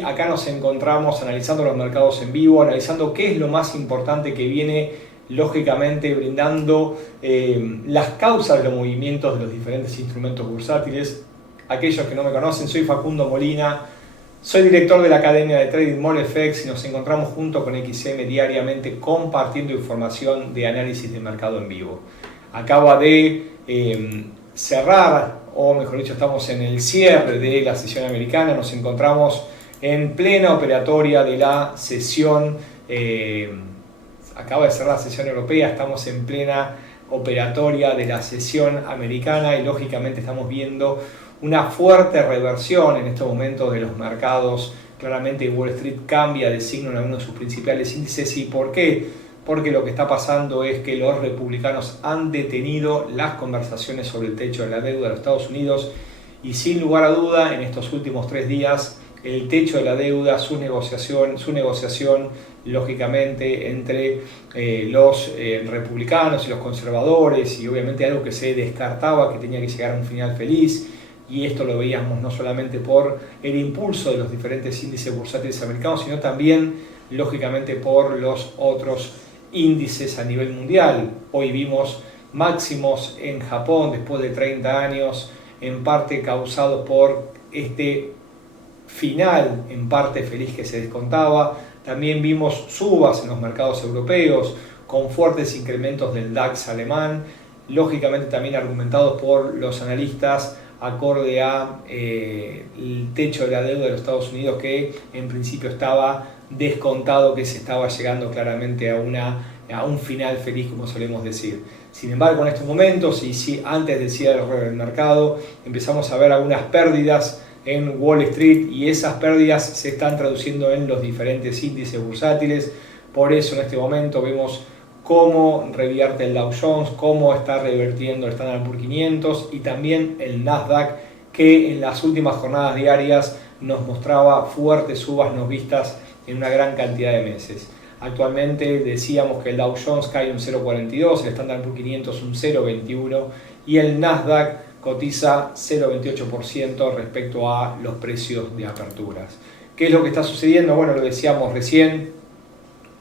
Acá nos encontramos analizando los mercados en vivo, analizando qué es lo más importante que viene, lógicamente brindando las causas de los movimientos de los diferentes instrumentos bursátiles. Aquellos que no me conocen, soy Facundo Molina, soy director de la Academia de Trading Molefex y nos encontramos junto con XM diariamente compartiendo información de análisis de mercado en vivo. Acaba de cerrar, o mejor dicho, estamos en el cierre de la sesión americana, nos encontramos en plena operatoria de la sesión, acaba de cerrar la sesión europea, estamos en plena operatoria de la sesión americana y lógicamente estamos viendo una fuerte reversión en estos momentos de los mercados. Claramente Wall Street cambia de signo en algunos de sus principales índices. ¿Y por qué? Porque lo que está pasando es que los republicanos han detenido las conversaciones sobre el techo de la deuda de los Estados Unidos y sin lugar a duda en estos últimos 3 días el techo de la deuda, su negociación lógicamente entre los republicanos y los conservadores, y obviamente algo que se descartaba que tenía que llegar a un final feliz, y esto lo veíamos no solamente por el impulso de los diferentes índices bursátiles americanos, sino también lógicamente por los otros índices a nivel mundial. Hoy vimos máximos en Japón después de 30 años, en parte causados por este final en parte feliz que se descontaba. También vimos subas en los mercados europeos con fuertes incrementos del DAX alemán, lógicamente también argumentados por los analistas acorde a el techo de la deuda de los Estados Unidos, que en principio estaba descontado, que se estaba llegando claramente a un final feliz, como solemos decir. Sin embargo, en estos momentos, y si antes del cierre del mercado, empezamos a ver algunas pérdidas en Wall Street, y esas pérdidas se están traduciendo en los diferentes índices bursátiles. Por eso en este momento vemos cómo revierte el Dow Jones, cómo está revertiendo el Standard & Poor's 500 y también el Nasdaq, que en las últimas jornadas diarias nos mostraba fuertes subas no vistas en una gran cantidad de meses. Actualmente decíamos que el Dow Jones cae un 0,42, el Standard & Poor's 500 un 0,21 y el Nasdaq cotiza 0,28% respecto a los precios de aperturas. ¿Qué es lo que está sucediendo? Bueno, lo decíamos recién,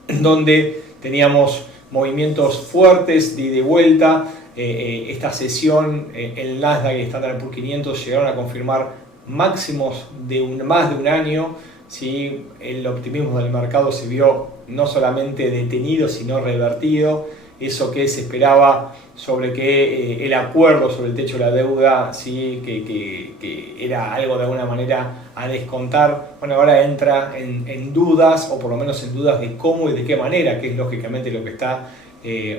donde teníamos movimientos fuertes de ida y vuelta. Esta sesión, el Nasdaq y el Standard & Poor's 500 llegaron a confirmar máximos de más de un año. ¿Sí? El optimismo del mercado se vio no solamente detenido, sino revertido. Eso que se esperaba sobre que el acuerdo sobre el techo de la deuda, ¿sí? que era algo de alguna manera a descontar, bueno, ahora entra en dudas, o por lo menos en dudas de cómo y de qué manera, que es lógicamente lo que está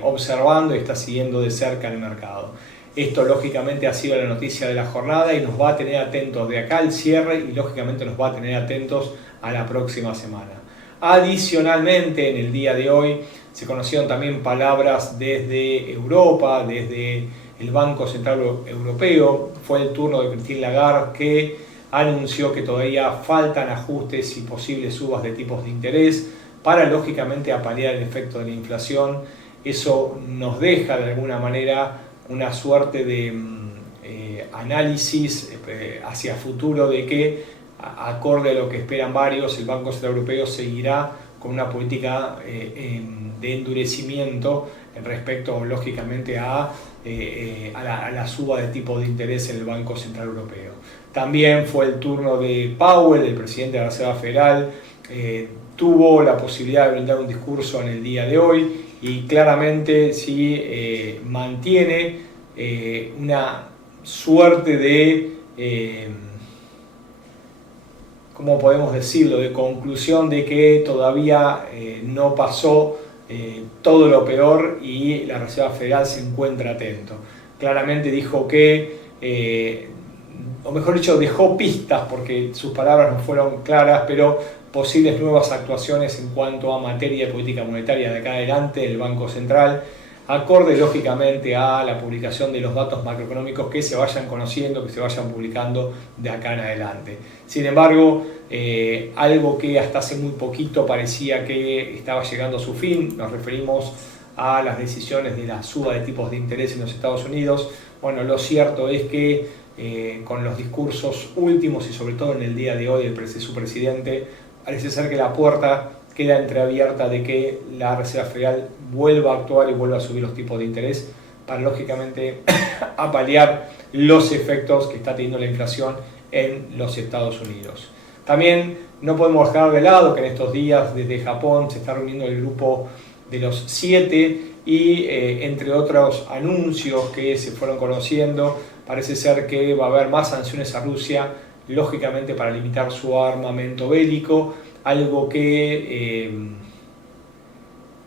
observando y está siguiendo de cerca el mercado. Esto lógicamente ha sido la noticia de la jornada y nos va a tener atentos de acá al cierre y lógicamente nos va a tener atentos a la próxima semana. Adicionalmente, en el día de hoy se conocieron también palabras desde Europa, desde el Banco Central Europeo. Fue el turno de Christine Lagarde, que anunció que todavía faltan ajustes y posibles subas de tipos de interés para lógicamente paliar el efecto de la inflación. Eso nos deja de alguna manera una suerte de análisis hacia futuro de que, acorde a lo que esperan varios, el Banco Central Europeo seguirá con una política de endurecimiento respecto lógicamente a la suba de tipo de interés en el Banco Central Europeo. También fue el turno de Powell, el presidente de la Reserva Federal. Tuvo la posibilidad de brindar un discurso en el día de hoy y claramente sí mantiene una suerte de ¿cómo podemos decirlo?, de conclusión de que todavía no pasó todo lo peor y la Reserva Federal se encuentra atento. Claramente dijo que, o mejor dicho, dejó pistas, porque sus palabras no fueron claras, pero posibles nuevas actuaciones en cuanto a materia de política monetaria de acá adelante del Banco Central, acorde lógicamente a la publicación de los datos macroeconómicos que se vayan conociendo, que se vayan publicando de acá en adelante. Sin embargo, algo que hasta hace muy poquito parecía que estaba llegando a su fin, nos referimos a las decisiones de la suba de tipos de interés en los Estados Unidos. Bueno, lo cierto es que con los discursos últimos y sobre todo en el día de hoy de su presidente, parece ser que la puerta queda entreabierta de que la Reserva Federal vuelva a actuar y vuelva a subir los tipos de interés para, lógicamente, paliar los efectos que está teniendo la inflación en los Estados Unidos. También no podemos dejar de lado que en estos días desde Japón se está reuniendo el grupo de los 7 y entre otros anuncios que se fueron conociendo, parece ser que va a haber más sanciones a Rusia, lógicamente para limitar su armamento bélico, algo que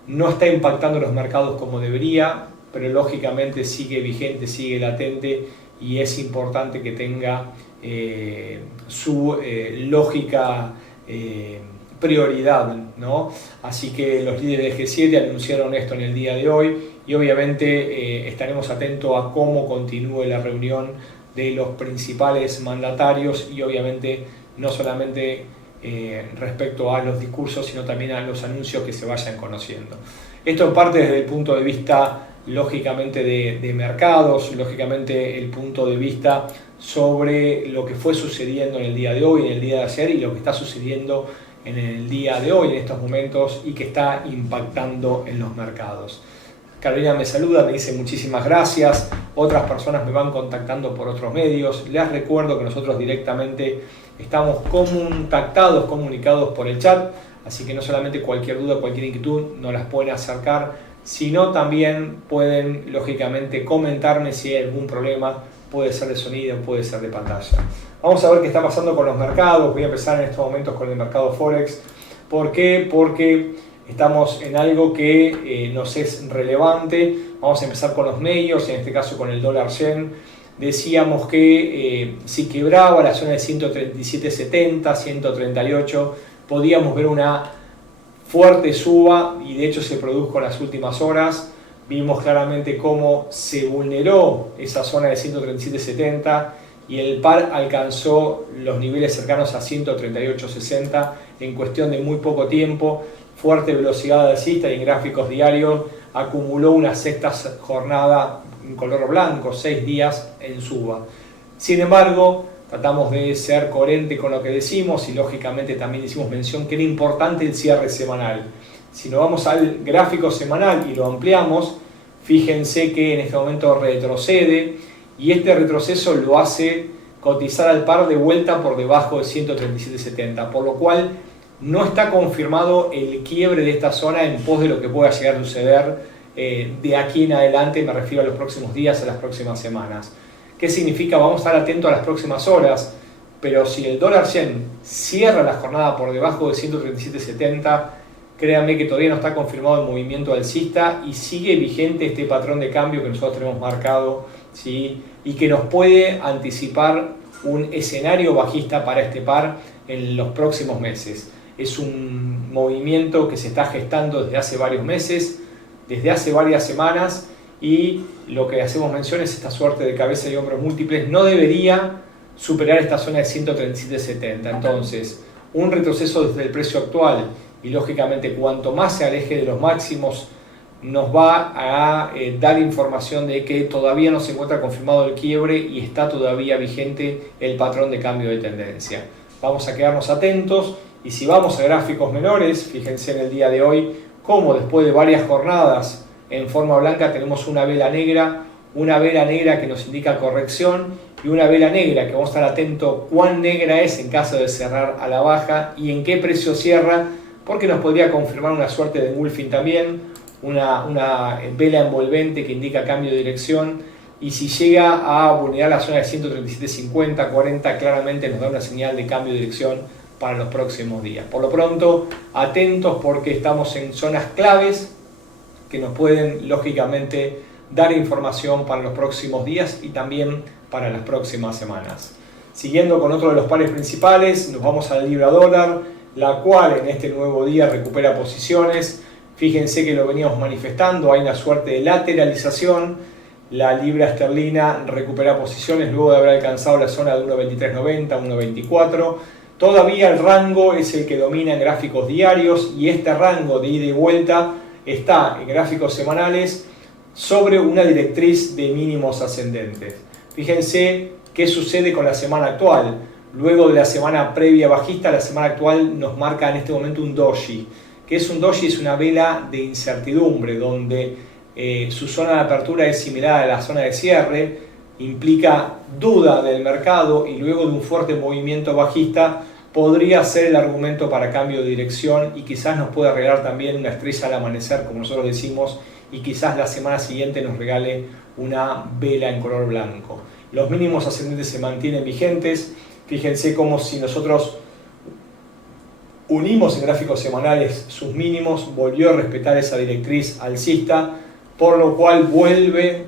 no está impactando los mercados como debería, pero lógicamente sigue vigente, sigue latente y es importante que tenga su lógica prioridad, ¿no? Así que los líderes del G7 anunciaron esto en el día de hoy y obviamente estaremos atentos a cómo continúe la reunión de los principales mandatarios y obviamente no solamente respecto a los discursos, sino también a los anuncios que se vayan conociendo. Esto en parte desde el punto de vista, lógicamente, de mercados, lógicamente el punto de vista sobre lo que fue sucediendo en el día de hoy, en el día de ayer y lo que está sucediendo en el día de hoy, en estos momentos, y que está impactando en los mercados. Carolina me saluda, me dice muchísimas gracias, otras personas me van contactando por otros medios. Les recuerdo que nosotros directamente estamos comunicados por el chat, así que no solamente cualquier duda, cualquier inquietud nos las pueden acercar, sino también pueden lógicamente comentarme si hay algún problema, puede ser de sonido, puede ser de pantalla. Vamos a ver qué está pasando con los mercados. Voy a empezar en estos momentos con el mercado Forex. ¿Por qué? Porque estamos en algo que nos es relevante. Vamos a empezar con los medios, en este caso con el dólar yen. Decíamos que si quebraba la zona de 137.70, 138, podíamos ver una fuerte suba y de hecho se produjo en las últimas horas. Vimos claramente cómo se vulneró esa zona de 137.70 y el par alcanzó los niveles cercanos a 138.60 en cuestión de muy poco tiempo. Fuerte velocidad alcista y en gráficos diarios acumuló una sexta jornada en color blanco, 6 días en suba. Sin embargo, tratamos de ser coherentes con lo que decimos y lógicamente también hicimos mención que era importante el cierre semanal. Si nos vamos al gráfico semanal y lo ampliamos, fíjense que en este momento retrocede y este retroceso lo hace cotizar al par de vuelta por debajo de 137.70, por lo cual no está confirmado el quiebre de esta zona en pos de lo que pueda llegar a suceder de aquí en adelante, me refiero a los próximos días, a las próximas semanas. ¿Qué significa? Vamos a estar atentos a las próximas horas, pero si el dólar yen cierra la jornada por debajo de 137.70, créanme que todavía no está confirmado el movimiento alcista y sigue vigente este patrón de cambio que nosotros tenemos marcado, ¿sí? Y que nos puede anticipar un escenario bajista para este par en los próximos meses. Es un movimiento que se está gestando desde hace varios meses, desde hace varias semanas, y lo que hacemos mención es esta suerte de cabeza y hombros múltiples no debería superar esta zona de 137.70. Entonces, un retroceso desde el precio actual y lógicamente cuanto más se aleje de los máximos nos va a dar información de que todavía no se encuentra confirmado el quiebre y está todavía vigente el patrón de cambio de tendencia. Vamos a quedarnos atentos y si vamos a gráficos menores, fíjense en el día de hoy cómo después de varias jornadas en forma blanca tenemos una vela negra que nos indica corrección y una vela negra que vamos a estar atentos cuán negra es en caso de cerrar a la baja y en qué precio cierra, porque nos podría confirmar una suerte de engulfing también, una vela envolvente que indica cambio de dirección, y si llega a vulnerar la zona de 137.50, 40, claramente nos da una señal de cambio de dirección para los próximos días. Por lo pronto, atentos porque estamos en zonas claves que nos pueden lógicamente dar información para los próximos días y también para las próximas semanas. Siguiendo con otro de los pares principales, nos vamos al libra dólar, la cual en este nuevo día recupera posiciones. Fíjense que lo veníamos manifestando, hay una suerte de lateralización. La libra esterlina recupera posiciones luego de haber alcanzado la zona de 1.2390, 1.24. Todavía el rango es el que domina en gráficos diarios y este rango de ida y vuelta está en gráficos semanales sobre una directriz de mínimos ascendentes. Fíjense ¿Qué sucede con la semana actual? Luego de la semana previa bajista, la semana actual nos marca en este momento un doji. ¿Qué es un doji? Es una vela de incertidumbre, donde su zona de apertura es similar a la zona de cierre, implica duda del mercado y luego de un fuerte movimiento bajista podría ser el argumento para cambio de dirección y quizás nos pueda regalar también una estrella al amanecer, como nosotros decimos, y quizás la semana siguiente nos regale una vela en color blanco. Los mínimos ascendentes se mantienen vigentes. Fíjense como si nosotros unimos en gráficos semanales sus mínimos, volvió a respetar esa directriz alcista, por lo cual vuelve,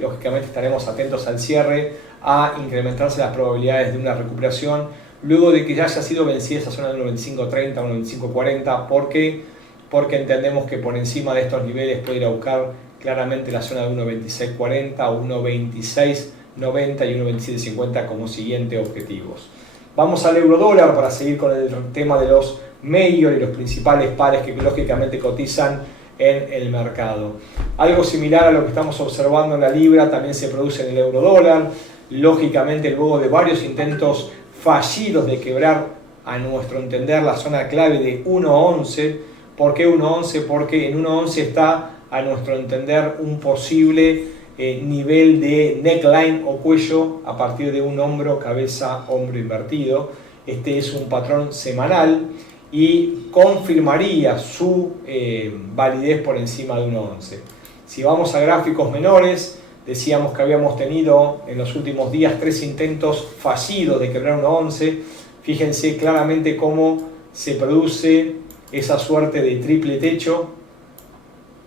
lógicamente estaremos atentos al cierre, a incrementarse las probabilidades de una recuperación, luego de que ya haya sido vencida esa zona de 1.2530, 1.2540. ¿Por qué? Porque entendemos que por encima de estos niveles puede ir a buscar claramente la zona de 1.2640 o 1.2690 y 1.2750 como siguiente objetivos. Vamos al euro dólar para seguir con el tema de los major y los principales pares que lógicamente cotizan en el mercado. Algo similar a lo que estamos observando en la libra también se produce en el euro dólar. Lógicamente, luego de varios intentos fallidos de quebrar, a nuestro entender, la zona clave de 1.11. ¿Por qué 1.11? Porque en 1.11 está, a nuestro entender, un posible nivel de neckline o cuello a partir de un hombro, cabeza, hombro invertido. Este es un patrón semanal y confirmaría su validez por encima de 1.11. Si vamos a gráficos menores, decíamos que habíamos tenido en los últimos días 3 intentos fallidos de quebrar 1.11. Fíjense claramente cómo se produce esa suerte de triple techo.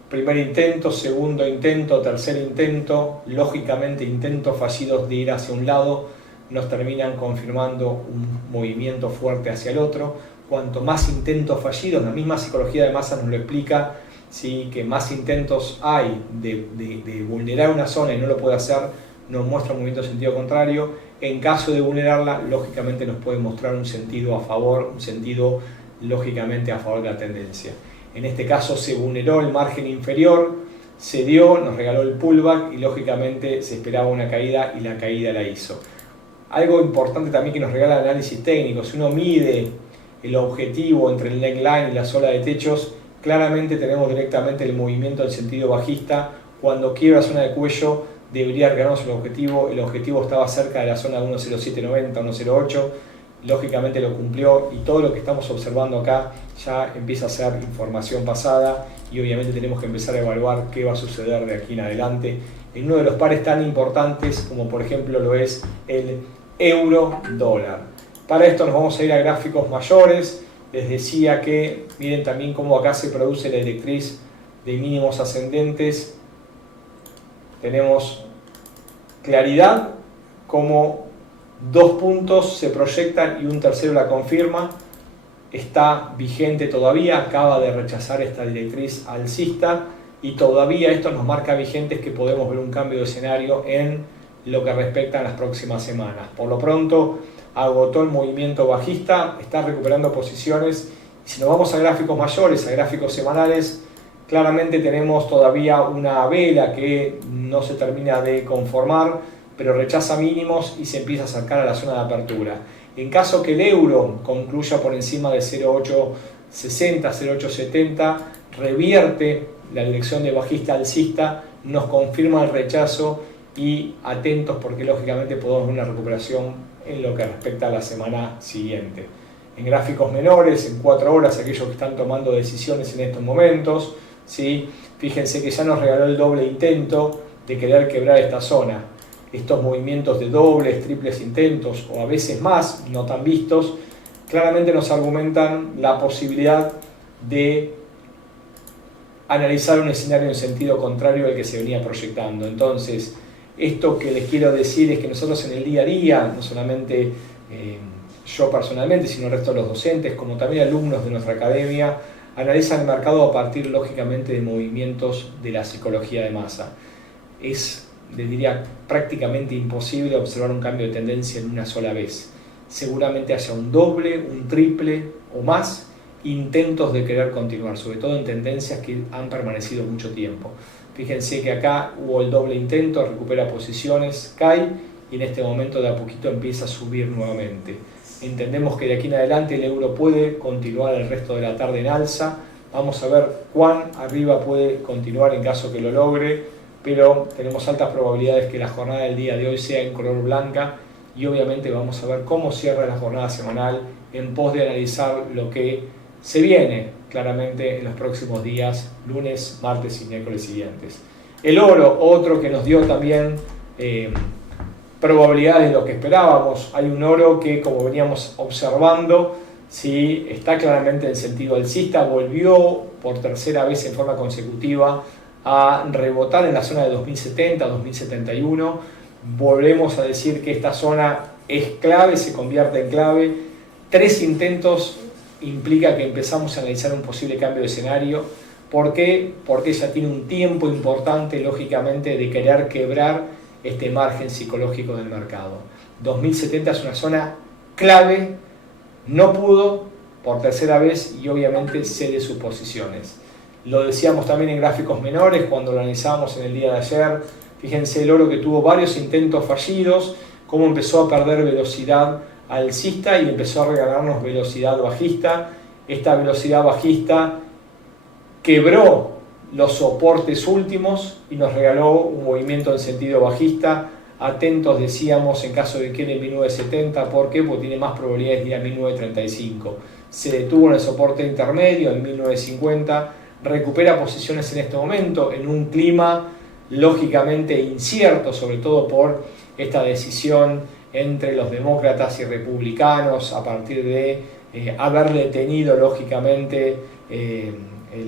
Primer intento, segundo intento, tercer intento, lógicamente intentos fallidos de ir hacia un lado nos terminan confirmando un movimiento fuerte hacia el otro. Cuanto más intentos fallidos, la misma psicología de masa nos lo explica, ¿sí? Que más intentos hay de vulnerar una zona y no lo puede hacer, nos muestra un movimiento en sentido contrario. En caso de vulnerarla, lógicamente nos puede mostrar un sentido a favor, un sentido lógicamente a favor de la tendencia. En este caso se vulneró el margen inferior, se dio, nos regaló el pullback y lógicamente se esperaba una caída y la caída la hizo. Algo importante también que nos regala el análisis técnico, si uno mide el objetivo entre el neckline y la zona de techos, claramente tenemos directamente el movimiento en sentido bajista. Cuando quiebra la zona de cuello debería regalarnos el objetivo estaba cerca de la zona de 1.0790, 1.08, lógicamente lo cumplió y todo lo que estamos observando acá ya empieza a ser información pasada y obviamente tenemos que empezar a evaluar qué va a suceder de aquí en adelante en uno de los pares tan importantes como por ejemplo lo es el euro dólar. Para esto nos vamos a ir a gráficos mayores. Les decía que miren también cómo acá se produce la directriz de mínimos ascendentes. Tenemos claridad como 2 puntos se proyectan y un tercero la confirma. Está vigente todavía, acaba de rechazar esta directriz alcista y todavía esto nos marca vigentes que podemos ver un cambio de escenario en lo que respecta a las próximas semanas. Por lo pronto agotó el movimiento bajista, está recuperando posiciones. Si nos vamos a gráficos mayores, a gráficos semanales, claramente tenemos todavía una vela que no se termina de conformar, pero rechaza mínimos y se empieza a acercar a la zona de apertura. En caso que el euro concluya por encima de 0.860, 0.870, revierte la dirección de bajista alcista, nos confirma el rechazo y atentos porque lógicamente podemos ver una recuperación en lo que respecta a la semana siguiente. En gráficos menores, en 4 horas, aquellos que están tomando decisiones en estos momentos, ¿sí? Fíjense que ya nos regaló el doble intento de querer quebrar esta zona. Estos movimientos de dobles, triples intentos o a veces más, no tan vistos, claramente nos argumentan la posibilidad de analizar un escenario en sentido contrario al que se venía proyectando. Entonces, esto que les quiero decir es que nosotros en el día a día, no solamente yo personalmente, sino el resto de los docentes, como también alumnos de nuestra academia, analizan el mercado a partir, lógicamente, de movimientos de la psicología de masa. Es, les diría, prácticamente imposible observar un cambio de tendencia en una sola vez. Seguramente haya un doble, un triple o más intentos de querer continuar, sobre todo en tendencias que han permanecido mucho tiempo. Fíjense que acá hubo el doble intento, recupera posiciones, cae y en este momento de a poquito empieza a subir nuevamente. Entendemos que de aquí en adelante el euro puede continuar el resto de la tarde en alza. Vamos a ver cuán arriba puede continuar en caso que lo logre, pero tenemos altas probabilidades que la jornada del día de hoy sea en color blanca y obviamente vamos a ver cómo cierra la jornada semanal en pos de analizar lo que se viene claramente en los próximos días, lunes, martes y miércoles siguientes. El oro, otro que nos dio también probabilidades de lo que esperábamos. Hay un oro que, como veníamos observando, sí, está claramente en sentido alcista, volvió por tercera vez en forma consecutiva a rebotar en la zona de 2070, 2071. Volvemos a decir que esta zona es clave, se convierte en clave. 3 intentos implica que empezamos a analizar un posible cambio de escenario. ¿Por qué? Porque ya tiene un tiempo importante, lógicamente, de querer quebrar este margen psicológico del mercado. 2070 es una zona clave, no pudo por tercera vez y obviamente cede sus posiciones. Lo decíamos también en gráficos menores cuando lo analizábamos en el día de ayer. Fíjense el oro que tuvo varios intentos fallidos, cómo empezó a perder velocidad alcista y empezó a regalarnos velocidad bajista. Esta velocidad bajista quebró los soportes últimos y nos regaló un movimiento en sentido bajista. Atentos, decíamos, en caso de que en 1970, ¿por qué? Porque tiene más probabilidades de ir a 1935. Se detuvo en el soporte intermedio en 1950, recupera posiciones en este momento en un clima lógicamente incierto, sobre todo por esta decisión entre los demócratas y republicanos a partir de haber detenido lógicamente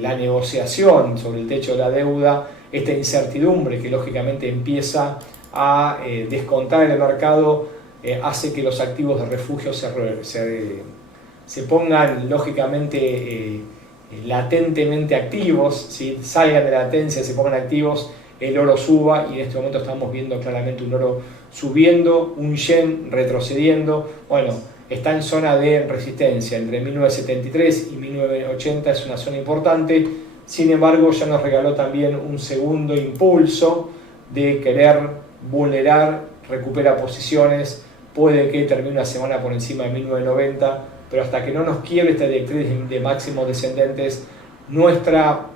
la negociación sobre el techo de la deuda, esta incertidumbre que lógicamente empieza a descontar en el mercado, hace que los activos de refugio se pongan lógicamente latentemente activos, ¿sí? Salgan de latencia, se pongan activos, el oro suba y en este momento estamos viendo claramente un oro subiendo, un yen retrocediendo. Bueno, está en zona de resistencia entre 1973 y 1980, es una zona importante. Sin embargo, ya nos regaló también un segundo impulso de querer vulnerar, recupera posiciones, puede que termine una semana por encima de 1990, pero hasta que no nos quiebre esta directriz de máximos descendentes, nuestra,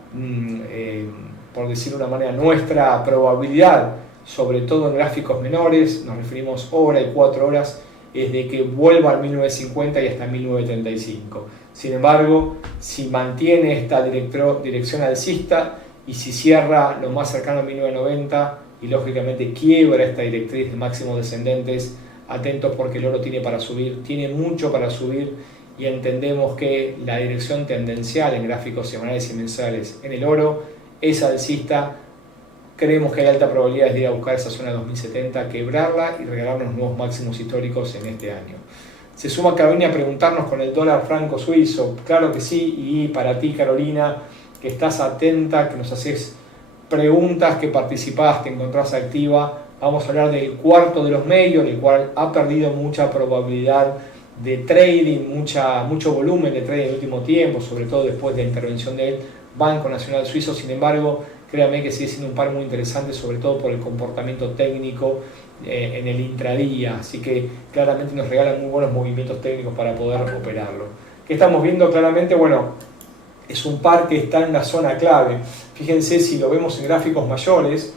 por decirlo de una manera, nuestra probabilidad, sobre todo en gráficos menores, nos referimos hora y 4 horas, es de que vuelva al 1950 y hasta 1935. Sin embargo, si mantiene esta dirección alcista y si cierra lo más cercano a 1990 y lógicamente quiebra esta directriz de máximos descendentes, atentos porque el oro tiene para subir, tiene mucho para subir y entendemos que la dirección tendencial en gráficos semanales y mensuales en el oro es alcista. Creemos que hay alta probabilidad de ir a buscar esa zona de 2070, quebrarla y regalarnos nuevos máximos históricos en este año. Se suma Carolina a preguntarnos con el dólar franco suizo. Claro que sí, y para ti, Carolina, que estás atenta, que nos haces preguntas, que participás, te encontrás activa, vamos a hablar del cuarto de los medios, el cual ha perdido mucha probabilidad de trading, mucho volumen de trading en el último tiempo, sobre todo después de la intervención del Banco Nacional Suizo. Sin embargo, créanme que sigue siendo un par muy interesante, sobre todo por el comportamiento técnico en el intradía, así que claramente nos regalan muy buenos movimientos técnicos para poder operarlo. ¿Qué estamos viendo claramente? Bueno, es un par que está en una zona clave. Fíjense, si lo vemos en gráficos mayores,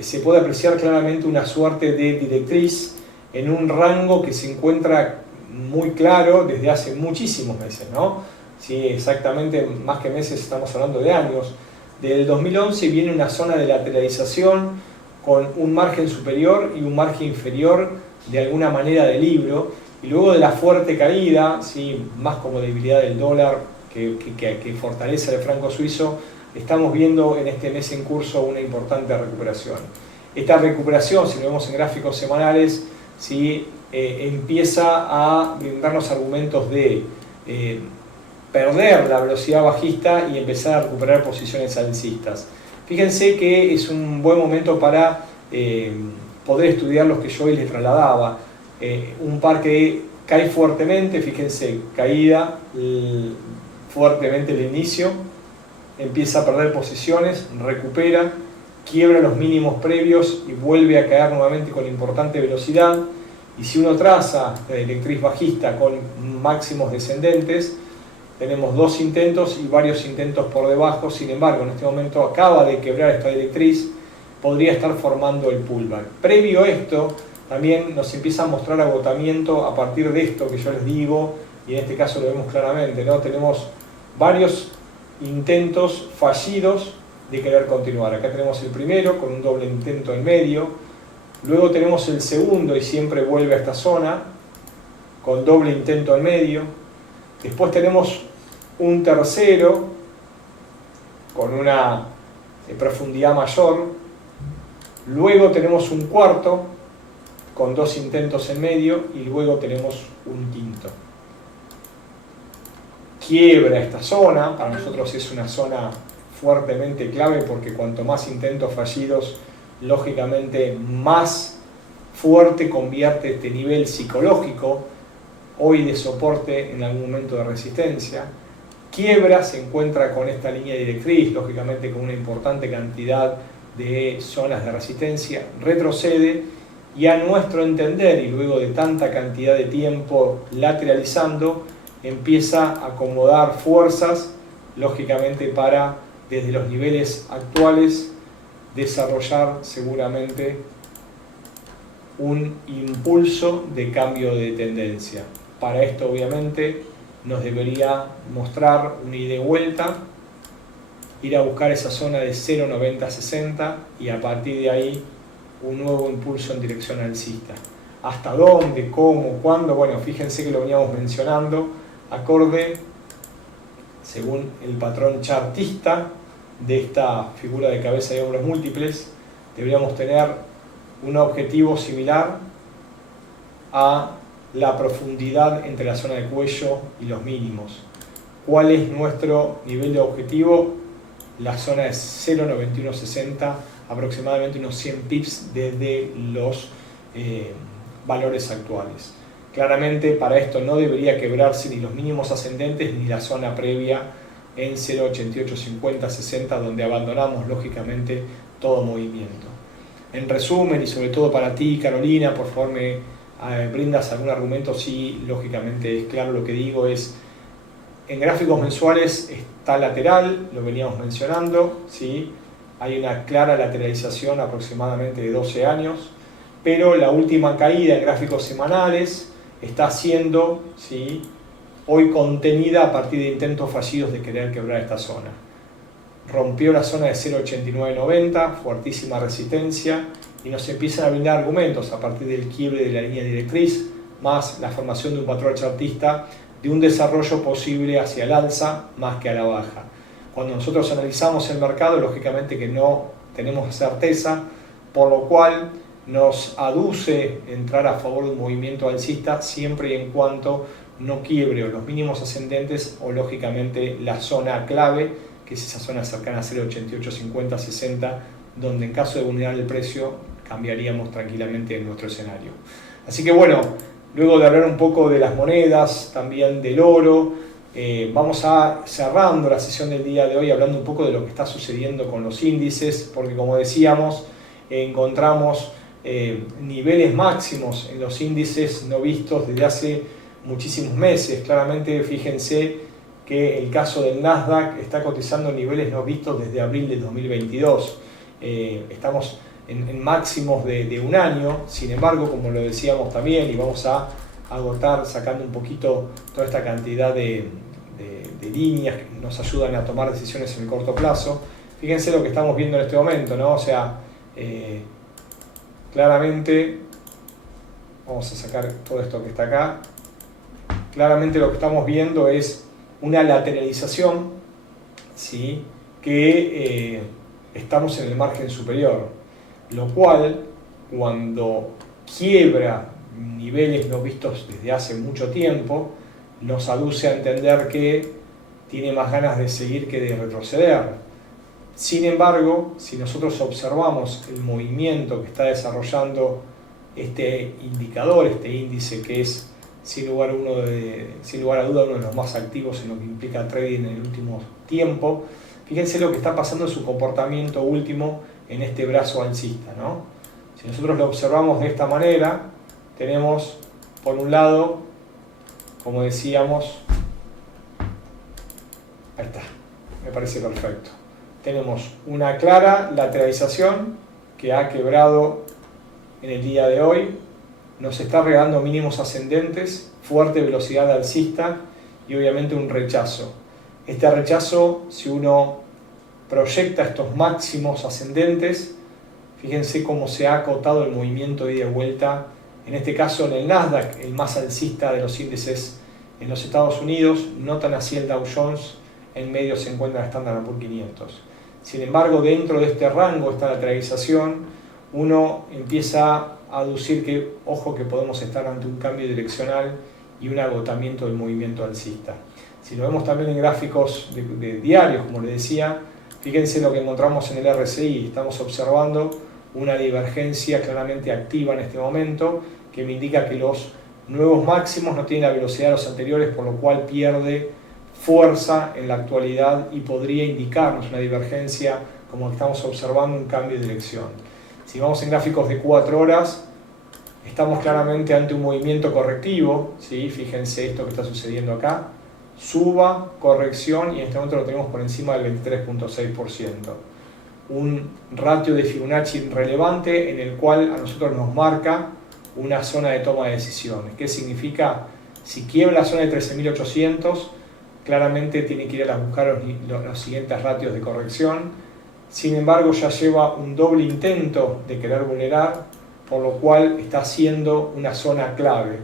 se puede apreciar claramente una suerte de directriz en un rango que se encuentra muy claro desde hace muchísimos meses, ¿no? Sí, exactamente, más que meses, estamos hablando de años. Del 2011 viene una zona de lateralización con un margen superior y un margen inferior de alguna manera de libro, y luego de la fuerte caída, ¿sí? Más como debilidad del dólar que fortalece el franco suizo, estamos viendo en este mes en curso una importante recuperación. Esta recuperación, si lo vemos en gráficos semanales, ¿sí? Empieza a brindarnos argumentos de perder la velocidad bajista y empezar a recuperar posiciones alcistas. Fíjense que es un buen momento para poder estudiar los que yo hoy les trasladaba. Un par que cae fuertemente, fíjense, caída fuertemente el inicio, empieza a perder posiciones, recupera, quiebra los mínimos previos y vuelve a caer nuevamente con importante velocidad. Y si uno traza la directriz bajista con máximos descendentes, tenemos 2 intentos y varios intentos por debajo. Sin embargo, en este momento acaba de quebrar esta directriz, podría estar formando el pullback. Previo a esto, también nos empieza a mostrar agotamiento a partir de esto que yo les digo, y en este caso lo vemos claramente, ¿no? Tenemos varios intentos fallidos de querer continuar. Acá tenemos el primero con un doble intento en medio, luego tenemos el segundo y siempre vuelve a esta zona con doble intento en medio, después tenemos un tercero con una profundidad mayor, luego tenemos un cuarto con 2 intentos en medio y luego tenemos un quinto. Quiebra esta zona, para nosotros es una zona fuertemente clave porque cuanto más intentos fallidos, lógicamente más fuerte convierte este nivel psicológico, hoy de soporte en algún momento de resistencia. Quiebra, se encuentra con esta línea directriz, lógicamente con una importante cantidad de zonas de resistencia, retrocede y a nuestro entender, y luego de tanta cantidad de tiempo lateralizando, empieza a acomodar fuerzas, lógicamente para, desde los niveles actuales, desarrollar seguramente un impulso de cambio de tendencia. Para esto, obviamente, nos debería mostrar una ida y vuelta, ir a buscar esa zona de 0,9060 y a partir de ahí un nuevo impulso en dirección alcista. ¿Hasta dónde? ¿Cómo? ¿Cuándo? Bueno, fíjense que lo veníamos mencionando, acorde, según el patrón chartista de esta figura de cabeza de hombros múltiples, deberíamos tener un objetivo similar a la profundidad entre la zona de cuello y los mínimos. ¿Cuál es nuestro nivel de objetivo? La zona es 0,9160, aproximadamente unos 100 pips desde los valores actuales. Claramente para esto no debería quebrarse ni los mínimos ascendentes ni la zona previa en 0,8850-60, donde abandonamos lógicamente todo movimiento. En resumen, y sobre todo para ti, Carolina, por favor me brindas algún argumento. Sí, lógicamente es claro lo que digo, es en gráficos mensuales está lateral, lo veníamos mencionando, ¿sí? Hay una clara lateralización aproximadamente de 12 años, pero la última caída en gráficos semanales está siendo, ¿sí?, hoy contenida a partir de intentos fallidos de querer quebrar esta zona. Rompió la zona de 0,8990, fuertísima resistencia, y nos empiezan a brindar argumentos a partir del quiebre de la línea directriz, más la formación de un patrón chartista, de un desarrollo posible hacia el alza más que a la baja. Cuando nosotros analizamos el mercado, lógicamente que no tenemos certeza, por lo cual nos aduce entrar a favor de un movimiento alcista siempre y en cuanto no quiebre o los mínimos ascendentes o lógicamente la zona clave, que es esa zona cercana a 0,8850-60, donde en caso de vulnerar el precio cambiaríamos tranquilamente en nuestro escenario. Así que bueno, luego de hablar un poco de las monedas, también del oro, vamos a cerrando la sesión del día de hoy hablando un poco de lo que está sucediendo con los índices, porque como decíamos, encontramos niveles máximos en los índices no vistos desde hace muchísimos meses. Claramente fíjense que el caso del Nasdaq está cotizando niveles no vistos desde abril de 2022. Estamos en máximos de un año. Sin embargo, como lo decíamos también, y vamos a agotar sacando un poquito toda esta cantidad de líneas que nos ayudan a tomar decisiones en el corto plazo, fíjense lo que estamos viendo en este momento, ¿no? O sea, claramente, vamos a sacar todo esto que está acá, claramente lo que estamos viendo es una lateralización, ¿sí?, que estamos en el margen superior, lo cual cuando quiebra niveles no vistos desde hace mucho tiempo nos aduce a entender que tiene más ganas de seguir que de retroceder. Sin embargo, si nosotros observamos el movimiento que está desarrollando este indicador, este índice que es sin lugar a duda uno de los más activos en lo que implica trading en el último tiempo, Fíjense lo que está pasando en su comportamiento último en este brazo alcista, ¿no? Si nosotros lo observamos de esta manera, tenemos por un lado, como decíamos, ahí está, me parece perfecto. Tenemos una clara lateralización que ha quebrado en el día de hoy, nos está regalando mínimos ascendentes, fuerte velocidad alcista y obviamente un rechazo. Este rechazo, si uno proyecta estos máximos ascendentes, fíjense cómo se ha acotado el movimiento de ida y vuelta, en este caso en el Nasdaq, el más alcista de los índices en los Estados Unidos, no tan así el Dow Jones, en medio se encuentra el Standard & Poor's 500. Sin embargo, dentro de este rango, esta lateralización, uno empieza a aducir que, ojo, que podemos estar ante un cambio direccional y un agotamiento del movimiento alcista. Si lo vemos también en gráficos de diarios, como les decía, fíjense lo que encontramos en el RSI, estamos observando una divergencia claramente activa en este momento, que me indica que los nuevos máximos no tienen la velocidad de los anteriores, por lo cual pierde fuerza en la actualidad y podría indicarnos una divergencia, como estamos observando, un cambio de dirección. Si vamos en gráficos de 4 horas, estamos claramente ante un movimiento correctivo, ¿sí? Fíjense esto que está sucediendo acá, suba, corrección, y en este momento lo tenemos por encima del 23.6%. Un ratio de Fibonacci relevante en el cual a nosotros nos marca una zona de toma de decisiones. ¿Qué significa? Si quiebra la zona de 13.800, claramente tiene que ir a buscar los siguientes ratios de corrección. Sin embargo, ya lleva un doble intento de querer vulnerar, por lo cual está siendo una zona clave.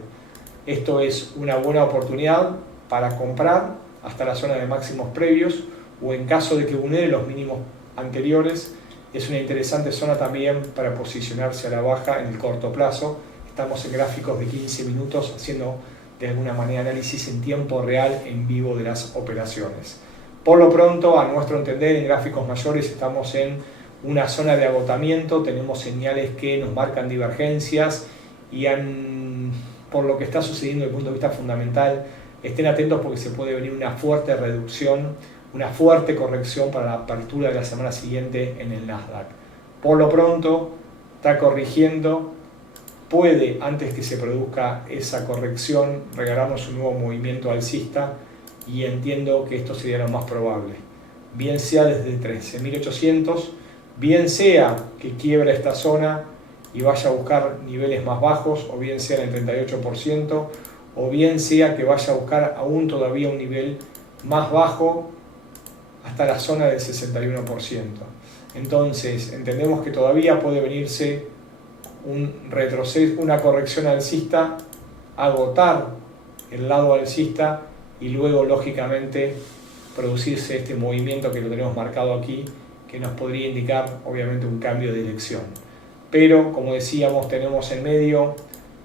Esto es una buena oportunidad para comprar hasta la zona de máximos previos, o en caso de que vulnere los mínimos anteriores, es una interesante zona también para posicionarse a la baja en el corto plazo. Estamos en gráficos de 15 minutos haciendo de alguna manera análisis en tiempo real en vivo de las operaciones. Por lo pronto, a nuestro entender, en gráficos mayores estamos en una zona de agotamiento, tenemos señales que nos marcan divergencias y por lo que está sucediendo desde el punto de vista fundamental, estén atentos porque se puede venir una fuerte reducción, una fuerte corrección para la apertura de la semana siguiente en el Nasdaq. Por lo pronto, está corrigiendo, puede, antes que se produzca esa corrección, regalarnos un nuevo movimiento alcista, y entiendo que esto sería lo más probable. Bien sea desde 13.800, bien sea que quiebre esta zona y vaya a buscar niveles más bajos, o bien sea en el 38%, o bien sea que vaya a buscar aún todavía un nivel más bajo hasta la zona del 61%. Entonces, entendemos que todavía puede venirse un retroceso, una corrección alcista, agotar el lado alcista y luego, lógicamente, producirse este movimiento que lo tenemos marcado aquí, que nos podría indicar, obviamente, un cambio de dirección. Pero, como decíamos, tenemos en medio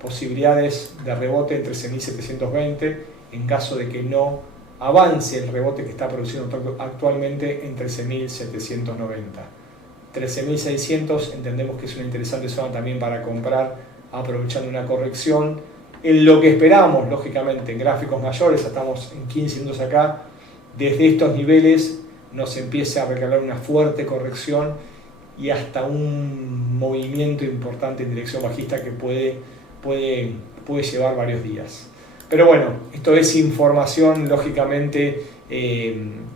posibilidades de rebote en 13.720 en caso de que no avance el rebote que está produciendo actualmente en 13.790. 13.600 entendemos que es una interesante zona también para comprar, aprovechando una corrección. En lo que esperamos, lógicamente, en gráficos mayores, estamos en 15 minutos acá, desde estos niveles nos empieza a regalar una fuerte corrección y hasta un movimiento importante en dirección bajista que puede llevar varios días. Pero bueno, esto es información, lógicamente,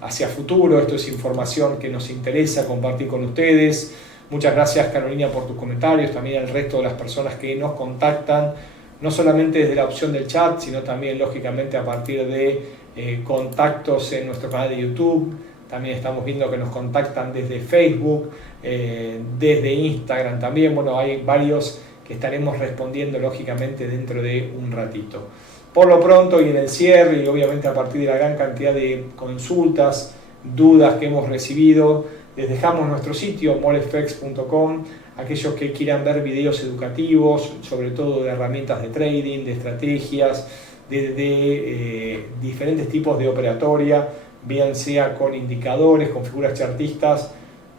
hacia futuro. Esto es información que nos interesa compartir con ustedes. Muchas gracias, Carolina, por tus comentarios, también al resto de las personas que nos contactan, no solamente desde la opción del chat, sino también, lógicamente, a partir de contactos en nuestro canal de YouTube. También estamos viendo que nos contactan desde Facebook, desde Instagram también. Bueno, hay varios que estaremos respondiendo, lógicamente, dentro de un ratito. Por lo pronto, y en el cierre, y obviamente a partir de la gran cantidad de consultas, dudas que hemos recibido, les dejamos nuestro sitio, molefx.com. Aquellos que quieran ver videos educativos, sobre todo de herramientas de trading, de estrategias, de diferentes tipos de operatoria, bien sea con indicadores, con figuras chartistas,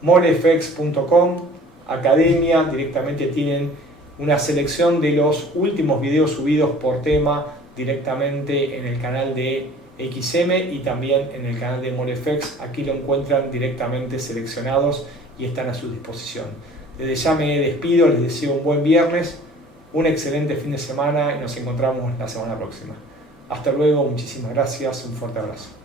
molefx.com, academia, directamente tienen una selección de los últimos videos subidos por tema directamente en el canal de XM y también en el canal de MoreFX. Aquí lo encuentran directamente seleccionados y están a su disposición. Desde ya me despido, les deseo un buen viernes, un excelente fin de semana y nos encontramos la semana próxima. Hasta luego, muchísimas gracias, un fuerte abrazo.